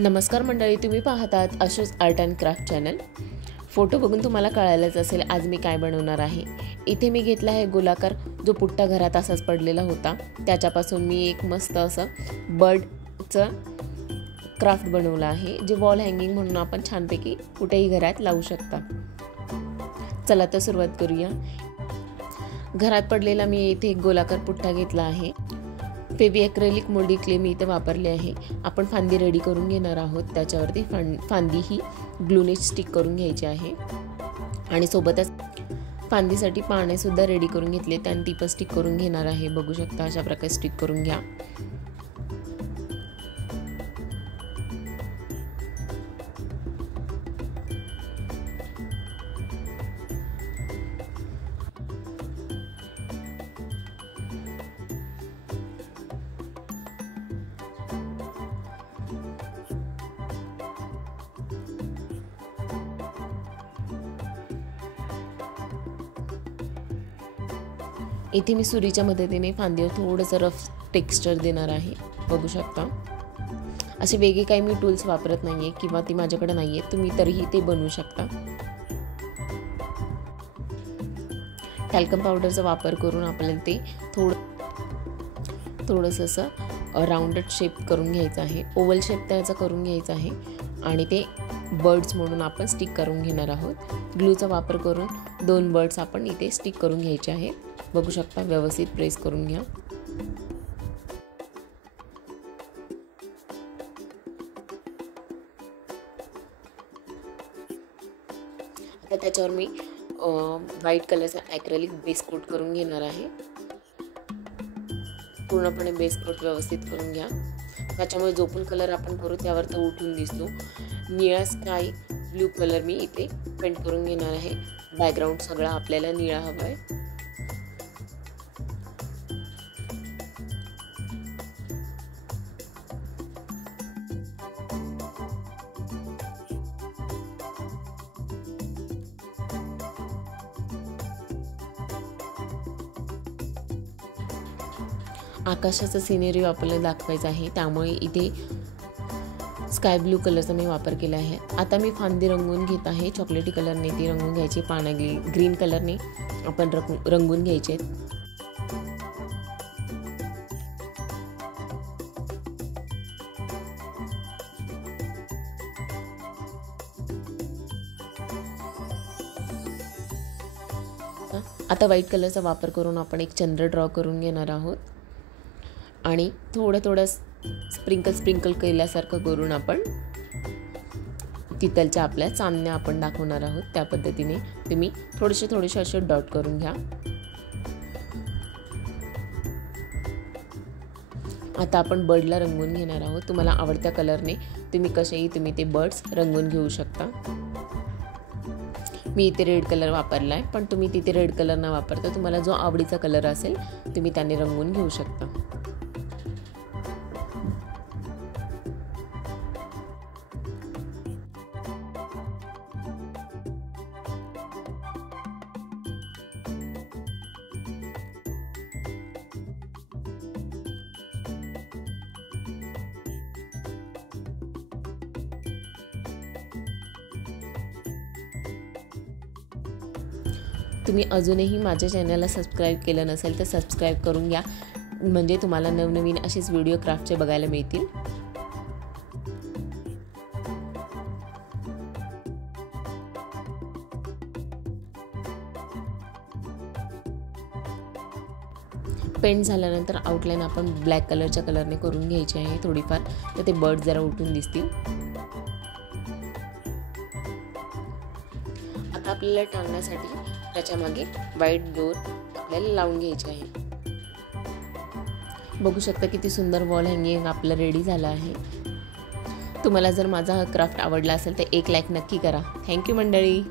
नमस्कार मंडळी, तुम्ही पाहतात Ashu's art and craft channel. Photo बघून तुम्हाला कळायलाच असेल आज मी काय बनवणार आहे। इथे मी घेतला आहे गोलाकार जो पुट्टा घरात असाच पडलेला होता, त्याच्यापासून मी एक मस्त असं बर्डचं क्राफ्ट बनवलं आहे, जे वॉल हँगिंग म्हणून आपण छानपैकी कुठेही घरात लावू शकता। चला तर सुरुवात करूया। घरात पडलेला मी इथे एक गोलाकार पुट्टा घेतला आहे। फेवी एक्रेलिक मोल्डी क्ले मी इथे वापरले आहे। आपण फांदी रेडी करून घेणार आहोत। त्याच्यावरती फांदी ही ग्लूने स्टिक करून घ्यायची आहे आणि सोबतच फांदीसाठी पाने सुद्धा रेडी करून घेतले, आणि ती पण स्टिक करून घेणार आहे। बघू शकता अशा प्रकारे स्टिक करून घ्या। इथे मी सुरीच्या मदतीने फांदीवर थोडंसं रफ टेक्स्चर देणार आहे। बघू शकता असे वेगळे काही मी टूल्स वापरत नाहीये किंवा ती माझ्याकडे नाहीये, तुम्ही तरीही ते बनवू शकता। टॅल्कम पावडरचा वापर करून आपल्याला ते थोडंसं असं राऊंडेड शेप करून घ्यायचं आहे, ओव्हल शेप त्याचा करून घ्यायचा आहे आणि ते बर्ड्स म्हणून आपण स्टिक करून घेणार आहोत। ग्लूचा वापर करून 2 बर्ड्स आपण इथे स्टिक करून घ्यायचे आहे। बघू शकता व्यवस्थित प्रेस करून घ्या। आता त्याच्यावर मी व्हाईट कलरचा ॲक्रेलिक बेस कोट करून घेणार आहे। पूर्णपणे बेस कोट व्यवस्थित करून घ्या, त्याच्यामुळे जो पण कलर आपण करू त्यावर तो उठून दिसतो। निळा स्काय ब्लू कलर मी इथे पेंट करून घेणार आहे। बॅकग्राऊंड सगळा आपल्याला निळा हवा आहे। आकाशाचा सिनेरी आपल्याला दाखवायचा आहे, त्यामुळे इथे स्काय ब्लू कलरचा मी वापर केला आहे। आता मी फांदी रंगवून घेत आहे। चॉकलेटी कलरने ती रंगवून घ्यायची, पाना ग्रीन कलरने आपण रंगवून घ्यायचे। आता व्हाईट कलरचा वापर करून आपण एक चंद्र ड्रॉ करून घेणार आहोत आणि थोडं स्प्रिंकल केल्यासारखं करून आपण तिथलच्या आपल्या चांदण्या आपण दाखवणार आहोत। त्या पद्धतीने तुम्ही थोडेसे असे डॉट करून घ्या। आता आपण बर्डला रंगवून घेणार आहोत। तुम्हाला आवडत्या कलरने तुम्ही ते बर्ड्स रंगवून घेऊ शकता। मी इथे रेड कलर वापरलाय, पण तुम्ही तिथे रेड कलर न वापरता तुम्हाला जो आवडीचा कलर असेल तुम्ही त्याने रंगवून घेऊ शकता। तुम्ही अजूनही माझ्या चॅनलला सबस्क्राईब केलं नसेल तर सबस्क्राईब करून घ्या, म्हणजे तुम्हाला नवनवीन असेच व्हिडिओ क्राफ्टचे बघायला मिळतील। पेंट झाल्यानंतर आउटलाईन आपण ब्लॅक कलरच्या कलरने करून घ्यायची आहे थोडीफार, तर ते बर्ड जरा उठून दिसतील। आता आपल्याला टांगण्यासाठी त्याच्या मागे व्हाईट दोर आपल्याला लावून घ्यायचे आहे। बघू शकता किती सुंदर वॉल हँगिंग आपलं रेडी झालं आहे। तुम्हाला जर माझा हा क्राफ्ट आवडला असेल तर एक लाईक नक्की करा। थँक्यू मंडळी।